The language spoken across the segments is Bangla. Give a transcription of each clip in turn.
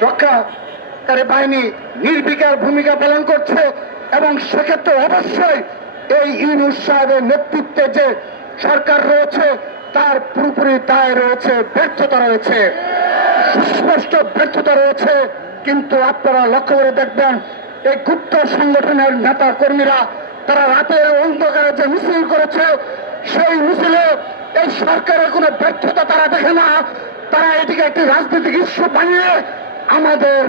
রক্ষাকারী বাহিনী নির্বিকার ভূমিকা পালন করছে এবং সেক্ষেত্রে অবশ্যই এই ইউনুস সাহেবের নেতৃত্বে যে সরকার রয়েছে, তার পুরোপুরি দায় রয়েছে, ব্যর্থতা রয়েছে। সুস্পষ্ট ব্যর্থতা রয়েছে, কিন্তু আপনারা লক্ষ্য করে দেখবেন, এই গুপ্ত সংগঠনের নেতা কর্মীরা তারা রাতের অন্ধকারে যে মিছিল করেছে, সেই মিছিলে এই সরকারের কোনো ব্যর্থতা তারা দেখে না। তারা এটিকে একটি রাজনৈতিক ইস্যু বানিয়ে আমাদের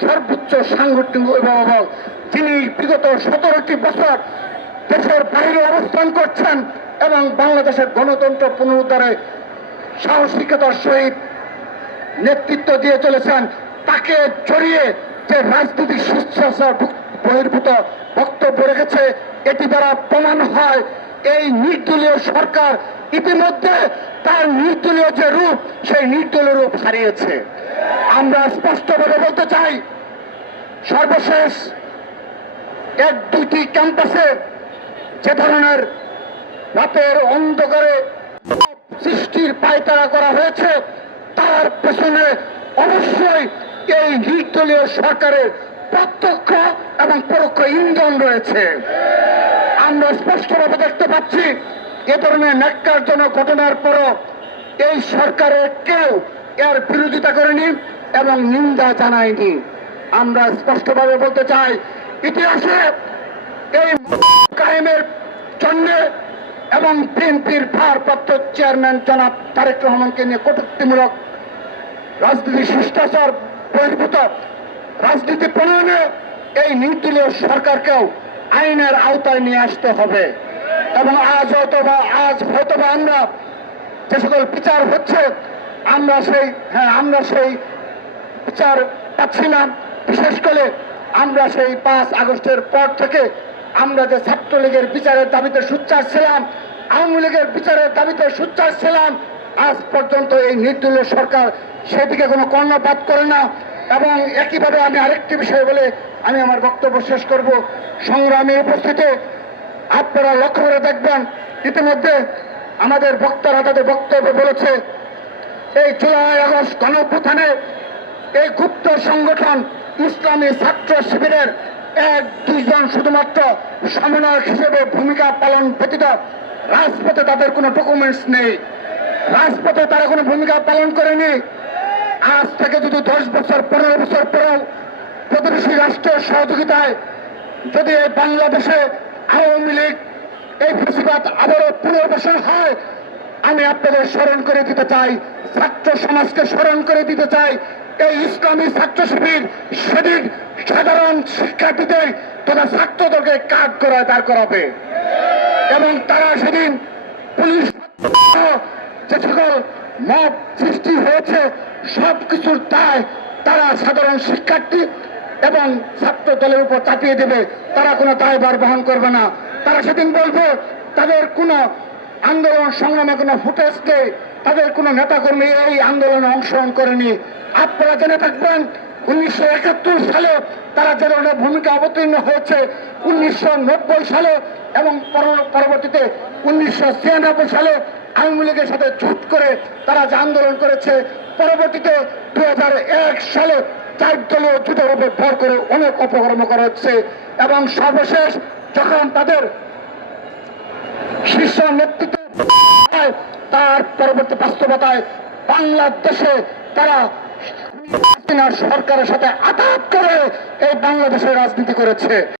সর্বোচ্চ সাংগঠনিক অভিভাবক যিনি বিগত সতেরোটি বছর দেশের বাইরে অবস্থান করছেন এবং বাংলাদেশের গণতন্ত্র পুনরুদ্ধারে সাহসিকতার সহিত নেতৃত্ব দিয়ে চলেছেন, তাকে জড়িয়ে যে রাজনৈতিক শিষ্টাচার বহির্ভূত বক্তব্য রেখেছে, এটি দ্বারা প্রমাণ হয় এই নির্দলীয় সরকার ইতিমধ্যে তার নির্দলীয় যে রূপ, সেই নির্দলীয় রূপ হারিয়েছে। আমরা স্পষ্টভাবে বলতে চাই, সর্বশেষ এক দুটি ক্যাম্পাসে যে ধরনের রাতের অন্ধকারে সৃষ্টির পায়তারা করা হয়েছে, তার পেছনে অবশ্যই এই নির্দলীয় সরকারের প্রত্যক্ষ এবং পরোক্ষ ইন্ধন রয়েছে। আমরা স্পষ্টভাবে দেখতে পাচ্ছি, এ ধরনের ন্যাক্কারজনক ঘটনার পরও এই সরকারের কেউ এর বিরোধিতা করেনি এবং নিন্দা জানায়নি। আমরা স্পষ্টভাবে বলতে চাই, ইতিহাসে এই কায়েমের জন্য এবং বিএনপির ভারপ্রাপ্ত চেয়ারম্যান জনাব তারেক রহমানকে নিয়ে কটূক্তিমূলক রাজনীতি, শিষ্টাচার বহির্ভূত রাজনীতি প্রণয়নে এই নির্দলীয় সরকারকেও আইনের আওতায় নিয়ে আসতে হবে। এবং আজ হয়তো বা আজ হয়তো বা আমরা যে সকল বিচার হচ্ছে আমরা সেই হ্যাঁ আমরা সেই বিচার পাচ্ছি না বিশেষ করে আমরা সেই পাঁচ আগস্টের পর থেকে আমরা যে ছাত্রলীগের বিচারের দাবিতে সুচ্চার ছিলাম, আওয়ামী লীগের বিচারের দাবিতে সুচ্চার ছিলাম, আজ পর্যন্ত এই নির্দলীয় সরকার সেদিকে কোনো কর্ণপাত করে না। এবং একইভাবে আমি আরেকটি বিষয় বলে আমি আমার বক্তব্য শেষ করব। সংগ্রামী উপস্থিতি আপনারা লক্ষ্য করে দেখবেন। ইতিমধ্যে আমাদের বক্তারা তাদের বক্তব্য বলেছে এই জুলাই আগস্ট গণঅভ্যুত্থানে এই গুপ্ত সংগঠন ইসলামী ছাত্র শিবিরের এক দুইজন শুধুমাত্র সমন্বয়ক হিসেবে ভূমিকা পালন ব্যতীত রাজপথে তাদের কোনো ডকুমেন্টস নেই। রাজপথে তারা কোনো ভূমিকা পালন করেনি। আজ থেকে যদি দশ বছর, পনেরো বছর পরেও প্রতিবেশী রাষ্ট্রের সহযোগিতায় যদি এই বাংলাদেশে আওয়ামী লীগ এই ফেসিবাদ আবারও পুনর্বাসন হয় আমি আপনাদের স্মরণ করে দিতে চাই, ছাত্র সমাজকে স্মরণ করে দিতে চাই। এই ইসলামী ছাত্র শিবির সেদিন সাধারণ শিক্ষার্থীদের তথা ছাত্রদেরকে কাজ করায় দাঁড় করাবে। এবং তারা সেদিন পুলিশ যে সকল মত সৃষ্টি হয়েছে সব কিছুর দায় তারা সাধারণ শিক্ষার্থী এবং ছাত্র দলের উপর চাপিয়ে দেবে। তারা কোনো দায়ভার বহন করবে না। তারা সেদিন বলবে, তাদের কোনো আন্দোলন সংগ্রামে কোনো ফুটেজ নেই। তাদের কোনো নেতাকর্মী এই আন্দোলনে অংশগ্রহণ করেনি। আপনারা জেনে থাকবেন, উনিশশো একাত্তর সালে তারা যে ধরনের ভূমিকা অবতীর্ণ হয়েছে, উনিশশো নব্বই সালে এবং পরবর্তীতে উনিশশো ছিয়ানব্বই সালে আওয়ামী লীগের সাথে জোট করে তারা যে আন্দোলন করেছে, পরবর্তীতে দু হাজার এক সালে চার দলীয় জোটের উপর ভর করে অনেক অপকর্ম করা হচ্ছে। এবং সর্বশেষ যখন তাদের শীর্ষ নেতৃত্ব তার পরবর্তী বাস্তবতায় বাংলাদেশে তারা সরকারের সাথে আঘাত করে এই বাংলাদেশের রাজনীতি করেছে।